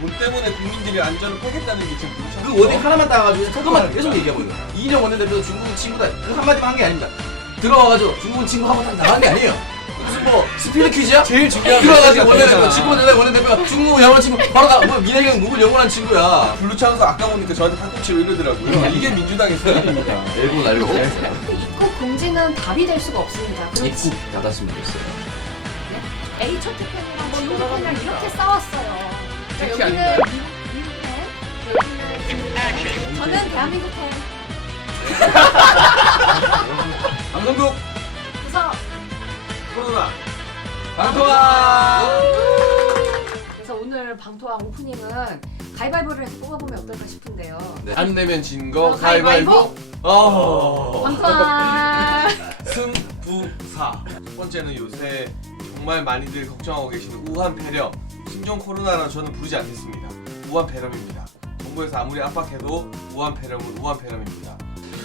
돈 때문에 국민들이 안전을 폐겠다는 게 지금 그 워딩 하나만 따가지고 그것만 계속 얘기하고 있는 거야. 이인영 원내대표도 중국은 친구다. 그 한마디만 한 게 아닙니다. 들어와가지고 중국은 친구하고 다 나간 게 아니에요. 무슨 뭐 스피드 퀴즈야? 제일 중요한 들어와가지고 원내대표 원내대표가 중국 영원한 친구 바로 가. 뭐 민혜경 누굴 영원한 친구야. 블루창에서 아까 보니까 저한테 팔꿈치로 이러더라고요. 이게 민주당의 소리입니다. 일부 날리고 입국 금지는 답이 될 수가 없습니다. 그렇지. 입국 닫았으면 좋겠어요. A 첫 대표님이랑 뭐 윤석열이랑 이렇게 싸웠어요. 특히 여기는 아닌가요? 미국 팬, 여기는 저는 대한민국 팬. 방송국 그래서 코로나 방통아. 그래서 오늘 방토왕 오프닝은 가위바위보를 해서 뽑아보면 어떨까 싶은데요. 네. 안 내면 진 거 가위바위보. 가위바위보. 방토왕. 승부사. 첫 번째는 요새 정말 많이들 걱정하고 계시는 우한 폐렴. 신종 코로나라 저는 부르지 않겠습니다. 우한 폐렴입니다. 정부에서 아무리 압박해도 우한 폐렴은 우한 폐렴입니다.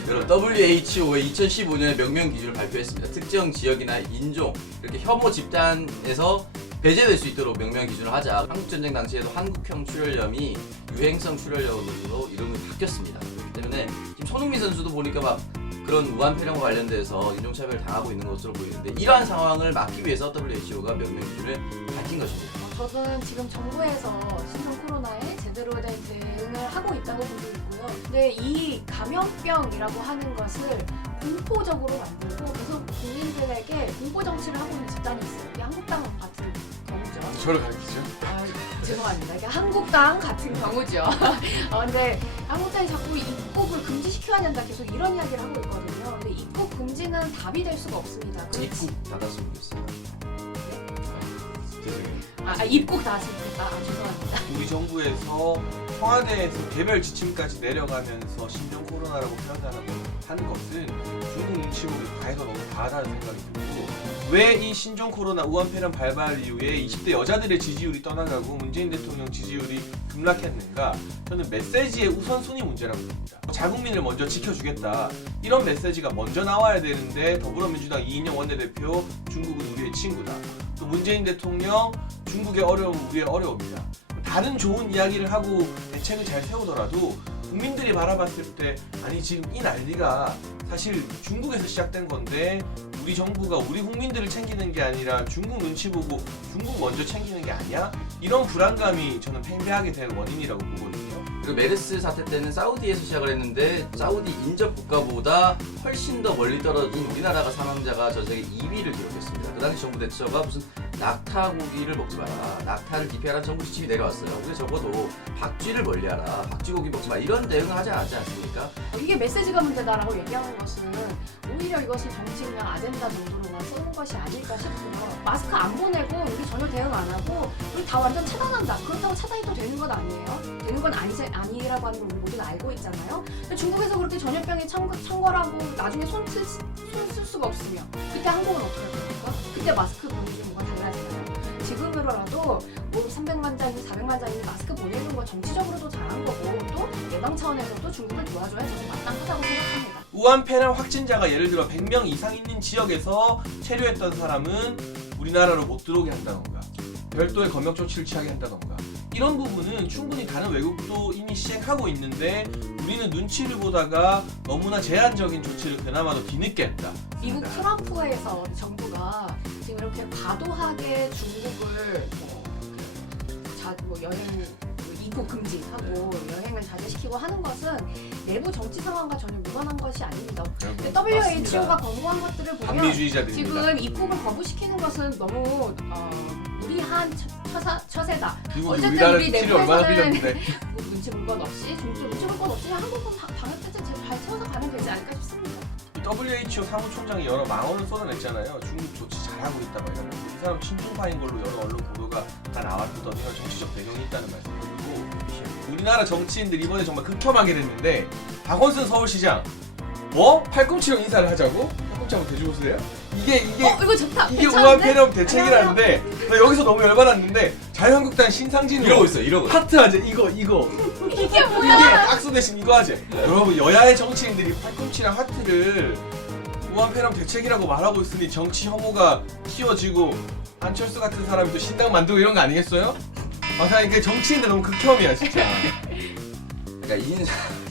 여러분 WHO의 2015년에 명명 기준을 발표했습니다. 특정 지역이나 인종 이렇게 혐오 집단에서 배제될 수 있도록 명명 기준을 하자. 한국전쟁 당시에도 한국형 출혈염이 유행성 출혈염으로 이름이 바뀌었습니다. 그렇기 때문에 지금 손흥민 선수도 보니까 막 그런 우한 폐렴과 관련돼서 인종차별을 당하고 있는 것으로 보이는데 이러한 상황을 막기 위해서 WHO가 명명 기준을 밝힌 것입니다. 저는 지금 정부에서 신종 코로나에 제대로 된 대응을 하고 있다고 보고 있고요. 근데 이 감염병이라고 하는 것을 공포적으로 만들고 계속 국민들에게 공포 정치를 하고 있는 집단이 있어요. 이게 한국당 같은 경우죠. 저를 가르치죠? 죄송합니다. 이게 한국당 같은 경우죠. 근데 한국당이 자꾸 입국을 금지시켜야 된다 계속 이런 이야기를 하고 있거든요. 근데 입국 금지는 답이 될 수가 없습니다. 입국 닫았으면 좋겠어요. 죄송해요. 입국 닫았습니다. 죄송합니다. 우리 정부에서 청와대에서 개별 지침까지 내려가면서 신종 코로나라고 하는 것은 중국 눈치 보기 과해서 너무 과하다는 생각이 들고 왜 이 신종 코로나 우한 폐렴 발발 이후에 20대 여자들의 지지율이 떠나가고 문재인 대통령 지지율이 급락했는가? 저는 메시지의 우선순위 문제라고 봅니다. 자국민을 먼저 지켜주겠다 이런 메시지가 먼저 나와야 되는데 더불어민주당 이인영 원내대표 중국은 우리의 친구다. 또 문재인 대통령 중국의 어려움은 우리의 어려움이다. 다른 좋은 이야기를 하고 대책을 잘 세우더라도 국민들이 바라봤을 때 아니 지금 이 난리가 사실 중국에서 시작된 건데 우리 정부가 우리 국민들을 챙기는 게 아니라 중국 눈치 보고 중국 먼저 챙기는 게 아니야? 이런 불안감이 저는 팽배하게 될 원인이라고 보거든요. 그리고 메르스 사태 때는 사우디에서 시작을 했는데 사우디 인접 국가보다 훨씬 더 멀리 떨어진 우리나라가 사망자가 전 세계 2위를 기록했습니다. 그 당시 정부 대처가 무슨 낙타고기를 먹지 마라, 낙타를 기피하라는 정부 지침이 내려왔어요. 그래서 적어도 박쥐를 멀리하라, 박쥐고기 먹지 마라 이런 대응을 하지 않았지 않습니까? 이게 메시지가 문제다라고 얘기하는 것은 오히려 이것을 정치 그냥 아젠다 정도로만 쓰는 것이 아닐까 싶고요. 마스크 안 보내고 우리 전혀 대응 안 하고 우리 다 완전 차단한다. 그렇다고 차단이 또 되는 건 아니에요. 되는 건 아니라고 하는 걸 우리 모두 알고 있잖아요. 근데 중국에서 그렇게 전염병에 청걸하고 나중에 손 쓸 수가 없으면 그때 한국은 어떻게 할 겁니까? 그때 마스크 보내주는 건 달라지나요? 지금으로라도 뭐 300만 장이 400만 장이 마스크 보내는 거 정치적으로도 잘한 거고 또 예방 차원에서도 중국을 도와줘야 저는 마땅하다고 생각합니다. 우한 폐렴 확진자가 예를 들어 100명 이상 있는 지역에서 체류했던 사람은 우리나라로 못 들어오게 한다던가 별도의 검역 조치를 취하게 한다던가 이런 부분은 충분히 다른 외국도 이미 시행하고 있는데 우리는 눈치를 보다가 너무나 제한적인 조치를 그나마도 뒤늦게 했다. 미국 트럼프에서 정부가 지금 이렇게 과도하게 중국을 여행 입국 금지하고 여행을 자제시키고 하는 것은 내부 정치 상황과 전혀 무관한 것이 아닙니다. WHO가 권고한 것들을 보면 반미주의자들입니다. 지금 입국을 거부시키는 것은 너무 무리한 처세다. 미국이 어쨌든 우리나라 우리 치료 얼마나 내부에서는 빌렸는데 뭐 눈치 볼 건 없이 눈치 볼 건 없이 한국은 방역 대책 잘 채워서 가면 되지 않을까 싶습니다. WHO 사무총장이 여러 망언을 쏟아냈잖아요. 중국 조치 잘하고 있다 막 이러는데 이 사람 친중파인 걸로 여러 언론 보도가 다 나왔던 이런 정치적 배경이 있다는 말씀드리고 우리나라 정치인들 이번에 정말 극혐하게 됐는데 박원순 서울시장 뭐? 팔꿈치로 인사를 하자고? 팔꿈치 한번 대주보세요. 이게 이거 좋다. 이게 우한 폐렴 대책이라는데 나 여기서 너무 열받았는데 자유한국당 신상진 이러고 있어, 이러고. 하트 하재 이거 이게 이게 뭐야? 악수 대신 이거 하재. 여러분 여야의 정치인들이 팔꿈치랑 하트를 우한 폐렴 대책이라고 말하고 있으니 정치 혐오가 키워지고 안철수 같은 사람이 또 신당 만들고 이런 거 아니겠어요? 그러니까 정치인들 너무 극혐이야 진짜. 그러니까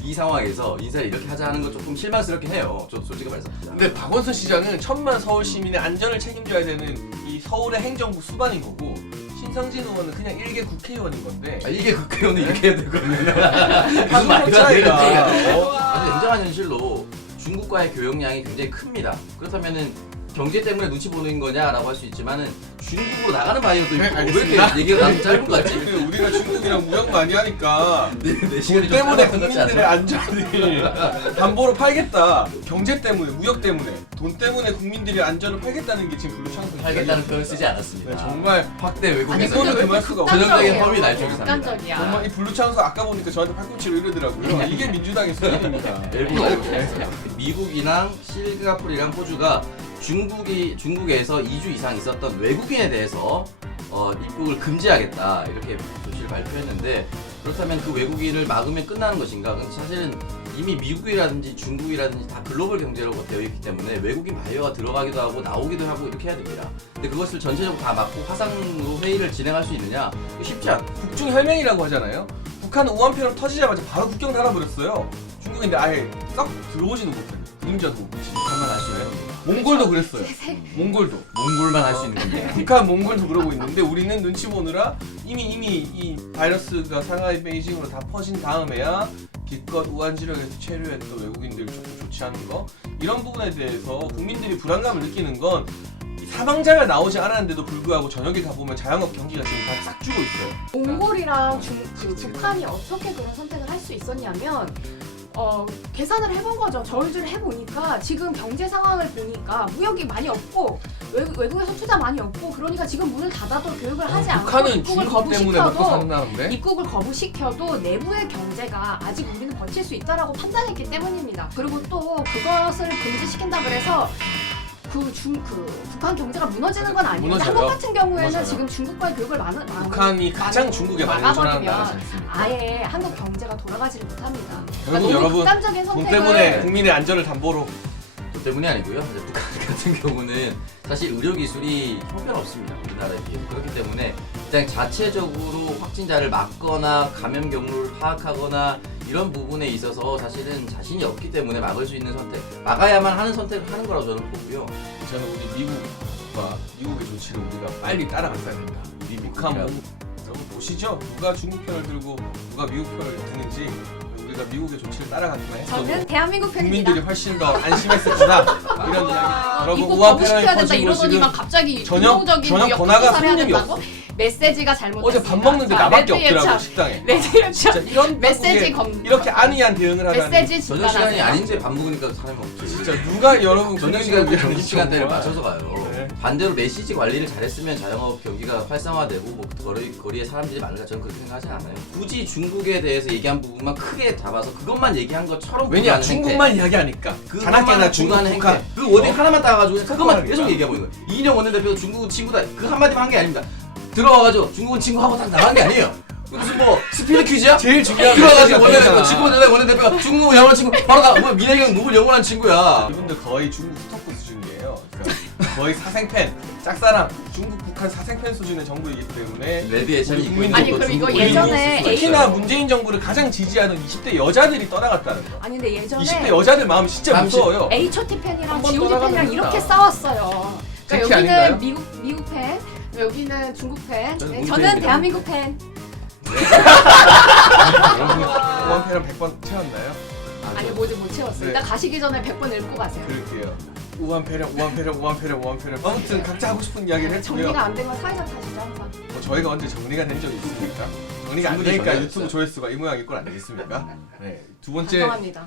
이 상황에서 인사를 이렇게 하자는 건 조금 실망스럽긴 해요. 저도 솔직히 말해서. 근데 박원순 시장은 천만 서울 시민의 안전을 책임져야 되는 이 서울의 행정부 수반인 거고 신성진 의원은 그냥 일개 국회의원인 건데. 이게 국회의원은 이렇게 해야 되거든요. 방송 차이가. 아주 냉정한 현실로 중국과의 교역량이 굉장히 큽니다. 그렇다면은 경제 때문에 눈치 보는 거냐라고 할 수 있지만은 중국으로 나가는 바이어도 있고 네, 왜 알겠습니다. 이렇게 얘기가 너무 짧은 거 같지? 우리가 중국이랑 무역 많이 하니까 내 돈 시간이 좀 때문에 짧은 것 같지 국민들의 않아? 안전을 담보로 팔겠다. 경제 때문에, 무역 때문에, 돈 때문에 국민들의 안전을 팔겠다는 게 지금 불로창소. 팔겠다는 표현을 쓰지 않았습니다. 네, 정말 확대 아니 왜곡해서 이거는 근데 그만 왜 수가 전형적인 극단적이에요? 혐의 날조기사입니다. 극단적이야. 정말 이 블루창수 아까 보니까 저한테 팔꿈치로 이러더라고요. 이게 민주당의 수준입니다. 일부러 미국이랑 싱가포르랑 호주가 중국에서 2주 이상 있었던 외국인에 대해서 입국을 금지하겠다 이렇게 조치를 발표했는데 그렇다면 그 외국인을 막으면 끝나는 것인가? 근데 사실은 이미 미국이라든지 중국이라든지 다 글로벌 경제로 되어 있기 때문에 외국인 바이어가 들어가기도 하고 나오기도 하고 이렇게 해야 됩니다. 근데 그것을 전체적으로 다 막고 화상으로 회의를 진행할 수 있느냐? 이거 쉽지 않아. 북중혈맹이라고 하잖아요. 북한은 우한폐렴 터지자마자 바로 국경 닫아버렸어요. 중국인데 아예 썩 들어오지는 못해요. 그림자도 못 보지. 북한만 할 수 있는 겁니다. 몽골도 그랬어요. 몽골도. 몽골만 할 수 있는 건데. 북한, 몽골도 그러고 있는데 우리는 눈치 보느라 이미 이 바이러스가 상하이 베이징으로 다 퍼진 다음에야 기껏 우한 지역에서 체류했던 외국인들 조금 좋지 않은 거 이런 부분에 대해서 국민들이 불안감을 느끼는 건 사망자가 나오지 않았는데도 불구하고 저녁에 가보면 자영업 경기가 지금 다 싹 죽고 있어요. 몽골이랑 북한이 어떻게 그런 선택을 할 수 있었냐면 계산을 해본 거죠. 저울질을 해보니까 지금 경제 상황을 보니까 무역이 많이 없고 외국에서 투자 많이 없고 그러니까 지금 문을 닫아도 교육을 하지 않고 북한은 입국을 중국 때문에 먹고 거부시켜도 산다는데? 입국을 거부시켜도 내부의 경제가 아직 우리는 버틸 수 있다라고 판단했기 때문입니다. 그리고 또 그것을 금지시킨다 그래서 북한 경제가 무너지는 건 아니에요. 무너져요. 한국 같은 경우에는 무너져요. 지금 중국과의 교육을 북한이 가장 중국에 많이 의존하는 나라지 막아버리면 않습니까? 아예 한국 경제가 돌아가지를 못합니다. 결국 너무 여러분 극단적인 돈 선택을 때문에 국민의 안전을 담보로 그 때문이 아니고요. 이제 북한 같은 경우는 사실 의료 기술이 형편없습니다. 우리나라에 비해. 그렇기 때문에 그냥 자체적으로 확진자를 막거나 감염 경로를 파악하거나 이런 부분에 있어서 사실은 자신이 없기 때문에 막을 수 있는 선택, 막아야만 하는 선택을 하는 거라고 저는 보고요. 저는 우리 미국의 조치를 우리가 빨리 따라갔어야 된다. 북한 여러분 보시죠? 누가 중국 편을 들고 누가 미국 편을 드는지 우리가 미국의 조치를 따라가기만 했어도 저는 대한민국 편입니다. 국민들이 훨씬 더 안심했을 거다. 이런 이야기. 여러분 입국 우한 거부시켜야 패널이 된다 퍼지고 이러더니만 지금 갑자기 저녁 권하가 해야 손님이 된다고? 메시지가 잘못됐습니다. 어제 밥 먹는데 자, 나밖에 레드 없더라고 예찬. 식당에. 레드 진짜 예찬. 이런 메시지 한국에 이렇게 안이한 대응을 하다니. 메시지 저녁 시간이 진단하세요. 아닌데 밥 먹으니까 사람이 없지. 진짜 누가 여러분 저녁 국민들을 시간대 위한 점심 시간대를 정보와 맞춰서 가요. 네. 반대로 메시지 관리를 잘했으면 자영업 경기가 활성화되고 뭐 거리에 사람들이 많을까 저는 그렇게 생각하진 않아요. 굳이 중국에 대해서 얘기한 부분만 크게 잡아서 그것만 얘기한 것처럼 왜냐 보도하는 중국만 이야기하니까 그것만 자나깨나 중국 중간에 북한 행태 그 워딩 하나만 따가지고 그것만 하니까. 계속 얘기하고 있는 거예요. 이인영 원내대표 중국은 친구다 그 한마디만 한 게 아닙니다. 들어와가지고 중국은 친구하고 딱 나간 게 아니에요. 무슨 뭐 스피드 퀴즈야? 제일 중요한 들어와가지고 메시지가 원내대표 친구 원내대표가 중국 영원한 친구 바로 가 민혜경 누굴 영원한 친구야. 이분들 거의 중국 스토커 수준이에요. 그러니까 거의 사생팬, 짝사랑, 중국 북한 사생팬 수준의 정부이기 때문에 레드 예찬이 우리 국민들 아니, 그리고 이거 중국 예전에 국민이 특히나 있었어요. 문재인 정부를 가장 지지하는 20대 여자들이 떠나갔다는 거. 아니 근데 예전에 20대 여자들 마음이 진짜 잠시- 무서워요. H.O.T 팬이랑 한번 G.O.D 떠나가면 팬이랑 됩니다. 이렇게 싸웠어요. 제키 그러니까 아닌가요? 여기는 미국 팬, 여기는 중국 팬, 저는 네, 우리 저는 팬입니다. 대한민국 팬. 여러분 우한패랑 100번 채웠나요? 아니 뭐지 못 채웠어요. 네. 일단 가시기 전에 100번 읽고 가세요. 그럴게요. 우한패랑. 아무튼 각자 하고 싶은 이야기를 했고요. 정리가 안 되면 사회자 탓이죠 항상. 뭐 저희가 언제 정리가 된 적이 있습니까? 정리가 안 충분히 되니까 정리가 유튜브 됐어요. 조회수가 이 모양일 걸 아니겠습니까? 네. 두 번째 감사합니다.